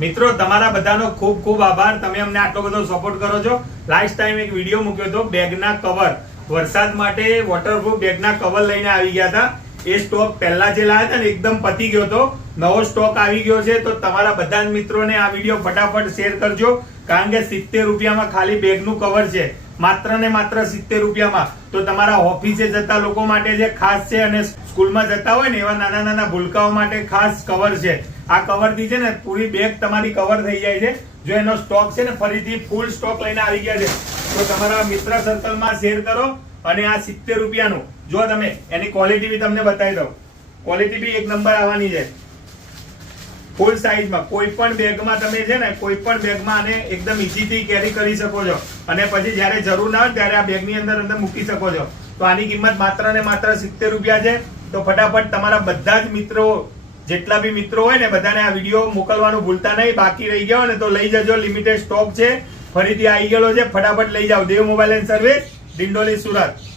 મિત્રો તમારા બધાનો ખૂબ ખૂબ આભાર. તમે અમને આટલો બધો સપોર્ટ કરો છો. લાસ્ટ ટાઈમ એક વિડીયો મૂક્યો હતો બેગના કવર, વરસાદ માટે વોટરપ્રૂફ બેગના કવર લઈને આવી ગયા હતા. એ સ્ટોક પહેલા જે લાવ્યા હતા ને એકદમ પતી ગયો હતો. નવો સ્ટોક આવી ગયો છે. તો તમારા બધા જ મિત્રોને આ વિડીયો ફટાફટ શેર કરજો, કારણ કે 70 રૂપિયામાં ખાલી બેગનું કવર છે, માત્ર ને માત્ર 70 રૂપિયામાં. તો તમારા ઓફિસે જતા લોકો માટે જે ખાસ છે, અને સ્કૂલમાં જતા હોય ને એવા નાના નાના ભૂલકાઓ માટે ખાસ કવર છે. આ કવર થી છે ને પૂરી બેગ તમારી કવર થઈ જાય છે. જો એનો સ્ટોક છે ને ફરીથી ફૂલ સ્ટોક લઈને આવી ગયા છે, તો તમારા મિત્ર સર્કલમાં શેર કરો. અને આ 70 રૂપિયાનું જો તમે એની ક્વોલિટી બી તમને બતાવી દઉં. ક્વોલિટી બી એક નંબર આવવાની છે, ફૂલ સાઈઝમાં. કોઈ પણ બેગમાં તમે છે ને કોઈ પણ બેગમાં આને એકદમ ઇઝીથી કેરી કરી શકો છો, અને પછી જ્યારે જરૂર ના હોય ત્યારે આ બેગની અંદર મૂકી શકો છો. તો આની કિંમત માત્ર ને માત્ર 70 રૂપિયા છે. તો ફટાફટ તમારા બધા જ મિત્રો, જેટલા બી મિત્રો હોય ને બધાને આ વિડીયો મોકલવાનું ભૂલતા નહીં. બાકી રહી ગયો ને તો લઈ જજો, લિમિટેડ સ્ટોક છે, ફરીથી આવી ગયેલો છે. ફટાફટ લઈ જાઓ. Dev mobile and service, Dindoli, Surat.